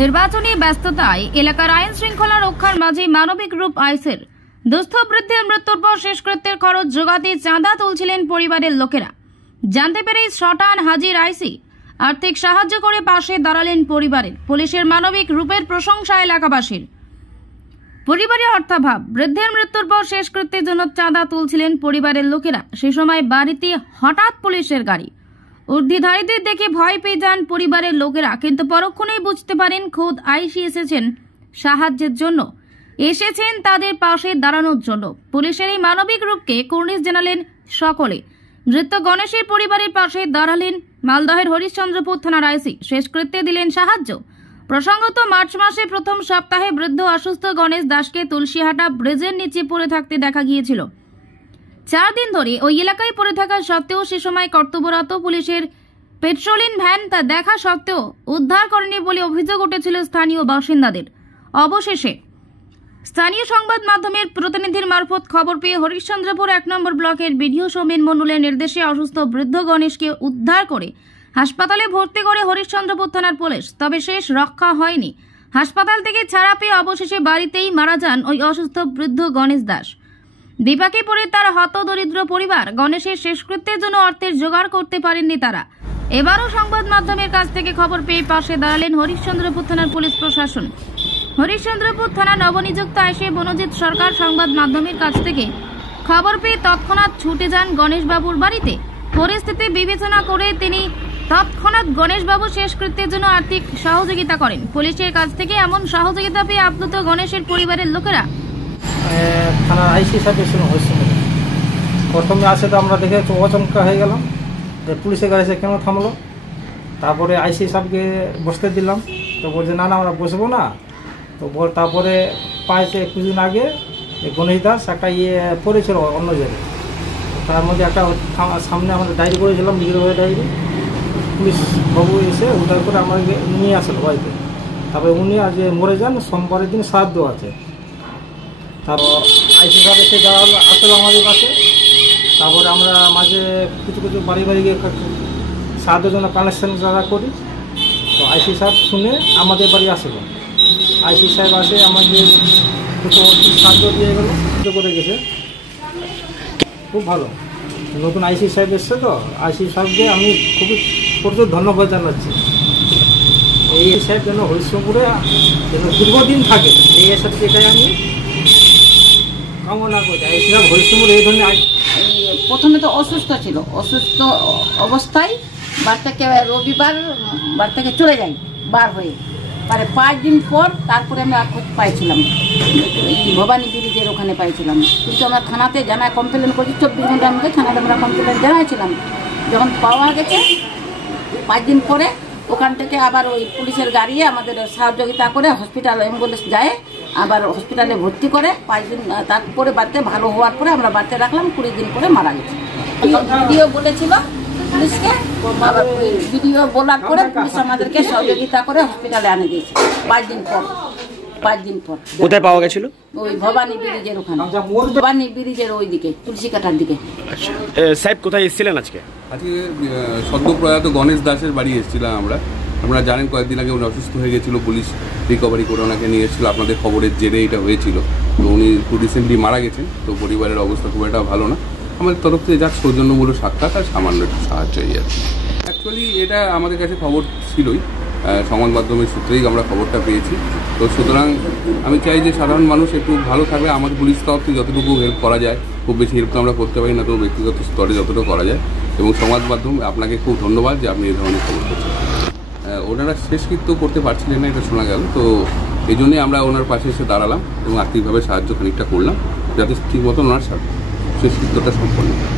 নির্বাচনী ব্যস্ততায় এলাকার আইন শৃঙ্খলা রক্ষার মাঝে মানবিক রূপ আইসের দুস্থ বৃদ্ধের মৃত্যুর পর শেষকৃত্যের খরচ জোগাতে চাঁদা তুলছিলেন পরিবারের লোকেরা। জানতে পেরে শটান হাজির আইসি আর্থিক সাহায্য করে পাশে দাঁড়ালেন পরিবারের। পুলিশের মানবিক রূপের প্রশংসা এলাকাবাসীর। পরিবারের অর্থাভাব, বৃদ্ধের মৃত্যুর পর শেষকৃত্যের জন্য চাঁদা তুলছিলেন পরিবারের লোকেরা। সে সময় বাড়িতে হঠাৎ পুলিশের গাড়ি। ঊর্ধ্বধারীদের দেখে ভয় পেয়ে যান পরিবারের লোকেরা, কিন্তু পরক্ষণেই বুঝতে পারেন খোদ আইসি এসেছেন সাহায্যের জন্য, এসেছেন তাদের পাশে দাঁড়ানোর জন্য। পুলিশের এই মানবিক রূপকে কুর্নিশ জানালেন সকলে। মৃত গণেশের পরিবারের পাশে দাঁড়ালেন মালদহের হরিশ্চন্দ্রপুর থানার আইসি। শেষকৃত্যে দিলেন সাহায্য। প্রসঙ্গত, মার্চ মাসে প্রথম সপ্তাহে বৃদ্ধ অসুস্থ গণেশ দাসকে তুলসীহাটা ব্রিজের নিচে পড়ে থাকতে দেখা গিয়েছিল। 4 দিন ধরে ওই এলাকায় পড়ে থাকা সত্ত্বেও সে সময় কর্তব্যরত পুলিশের পেট্রোলিং ভ্যান তা দেখা সত্ত্বেও উদ্ধার করেনি বলে অভিযোগ উঠেছিল স্থানীয় বাসিন্দাদের। অবশেষে স্থানীয় সংবাদ মাধ্যমের প্রতিনিধির মারফত খবর পেয়ে হরিশ্চন্দ্রপুর 1 নম্বর ব্লকের বিডিও সৌমেন মণ্ডলের নির্দেশে অসুস্থ বৃদ্ধ গণেশকে উদ্ধার করে হাসপাতালে ভর্তি করে হরিশ্চন্দ্রপুর থানার পুলিশ। তবে শেষ রক্ষা হয়নি। হাসপাতাল থেকে ছাড়া পেয়ে অবশেষে বাড়িতেই মারা যান ওই অসুস্থ বৃদ্ধ গণেশ দাস। বিপাকে পড়ে তার হতদরিদ্র পরিবার গণেশের শেষকৃত্যের জন্য অর্থের জোগাড় করতে পারেননি তারা। এবারও সংবাদ মাধ্যমের কাছ থেকে খবর পেয়ে পাশে দাঁড়ালেন হরিশ্চন্দ্রপুর থানার পুলিশ প্রশাসন। হরিশ্চন্দ্রপুর থানা নবনিযুক্ত আইসি বনজিৎ সরকার সংবাদ মাধ্যমের কাছ থেকে খবর পেয়ে তৎক্ষণাৎ ছুটে যান গণেশবাবুর বাড়িতে। পরিস্থিতি বিবেচনা করে তিনি তৎক্ষণাৎ গণেশবাবু শেষকৃত্যের জন্য আর্থিক সহযোগিতা করেন। পুলিশের কাছ থেকে এমন সহযোগিতা পেয়ে আপ্লুত গণেশের পরিবারের লোকেরা। থানার আইসি সাহেবের সঙ্গে হয়েছিল। প্রথমে আসে তো আমরা দেখে অচমকা হয়ে গেলাম যে পুলিশের গাড়ি এসে কেন থামলো। তারপরে আইসি সাহেবকে বসতে দিলাম, তো বলছে না আমরা বসবো না। তো তারপরে পাইছে কিছুদিন আগে গণেশ দাস একটা পড়েছিল অন্য জায়গায়, তার মধ্যে একটা সামনে আমরা ডায়েরি করেছিলাম, নিজের ডায়েরি। পুলিশ বাবু এসে উদ্ধার করে আমাকে নিয়ে আসলো বাড়িতে। তারপরে উনি আজ মরে যান, সোমবারের দিন শ্রাদ্ধ আছে। তারপর আইসি সাহেব এসে আসলো আমাদের কাছে। তারপরে আমরা মাঝে কিছু বাড়ি গিয়ে শ্রাদ্ধের জন্য কানেকশন যারা করি। তো আইসি সাহেব শুনে আমাদের বাড়ি আসলো। আইসি সাহেব আসে আমাকে কিছু সাহায্য দিয়ে গেল, করে গেছে। খুব ভালো নতুন আইসি সাহেব এসছে, তো আইসি সাহেবকে আমি খুবই প্রচুর ধন্যবাদ জানাচ্ছি। এই সাহেব যেন হরিশ্চন্দ্রপুরে যেন দীর্ঘদিন থাকে, এই সাথে এটাই আমি কামনা করি। এই সাহেব হরিশ্চন্দ্রপুর এই ধরনের প্রথমে তো অসুস্থ ছিল, অসুস্থ অবস্থায় বাড়ি থেকে রবিবার বাড়ি থেকে চলে যাই বার হয়ে। পরে 5 দিন পর তারপরে আমরা পাইছিলাম ভবানী ব্রিজের ওখানে পাইছিলাম। কিন্তু আমরা থানাতে জানায় কমপ্লেন করছি, 24 ঘন্টার মধ্যে থানাতে আমরা কমপ্লেন জানাইছিলাম। যখন পাওয়া গেছে 5 দিন পরে ওখান থেকে আবার ওই পুলিশের গাড়ি আমাদের সহযোগিতা করে হসপিটাল অ্যাম্বুলেন্স যায়, আবার হসপিটালে ভর্তি করে 5 দিন। তারপরে বাড়িতে ভালো হওয়ার পরে আমরা বাড়িতে রাখলাম, 20 দিন পরে মারা গেছে। ভিডিও বলেছিল পুলিশকে, আবার ভিডিও বলার পরে পুলিশ আমাদেরকে সহযোগিতা করে হসপিটালে আনে দিয়েছে 5 দিন পর। 5 দিন পর কোথায় পাওয়া গেছিল? ওই ভবানী ব্রিজের ওখানে, ভবানী ব্রিজের ওই দিকে, তুলসী কাটার দিকে। আচ্ছা, সাহেব কোথায় এসেছিলেন আজকে? আজকে সদ্য প্রয়াত গণেশ দাসের বাড়ি এসেছিলাম আমরা। আপনারা জানেন কয়েকদিন আগে উনি অসুস্থ হয়ে গেছিলো, পুলিশ রিকভারি করে ওনাকে নিয়ে এসেছিলো। আপনাদের খবরের জেরে এটা হয়েছিল। তো উনি খুব রিসেন্টলি মারা গেছেন। তো পরিবারের অবস্থা খুব একটা ভালো না। আমাদের তরফ থেকে যাক সৌজন্যমূলক সাক্ষাৎ আর সামান্য একটু সাহায্য এই আর কি। অ্যাকচুয়ালি এটা আমাদের কাছে খবর ছিলই, সংবাদ মাধ্যমের সূত্রেই আমরা খবরটা পেয়েছি। তো সুতরাং আমি চাই যে সাধারণ মানুষ একটু ভালো থাকবে। আমাদের পুলিশ তরফ থেকে যতটুকু হেল্প করা যায়, খুব বেশি হেল্প তো আমরা করতে পারি না, তো ব্যক্তিগত স্তরে যতটুকু করা যায়। এবং সংবাদ মাধ্যম আপনাকে খুব ধন্যবাদ যে আপনি এই ধরনের খবর করছেন। ওনারা শেষকৃত্য করতে পারছিলেন না, এটা শোনা গেল। তো এই জন্যই আমরা ওনার পাশে এসে দাঁড়ালাম এবং আর্থিকভাবে সাহায্য খানিকটা করলাম, যাতে ঠিক মতন ওনার শেষকৃত্যটা সম্পন্ন হয়।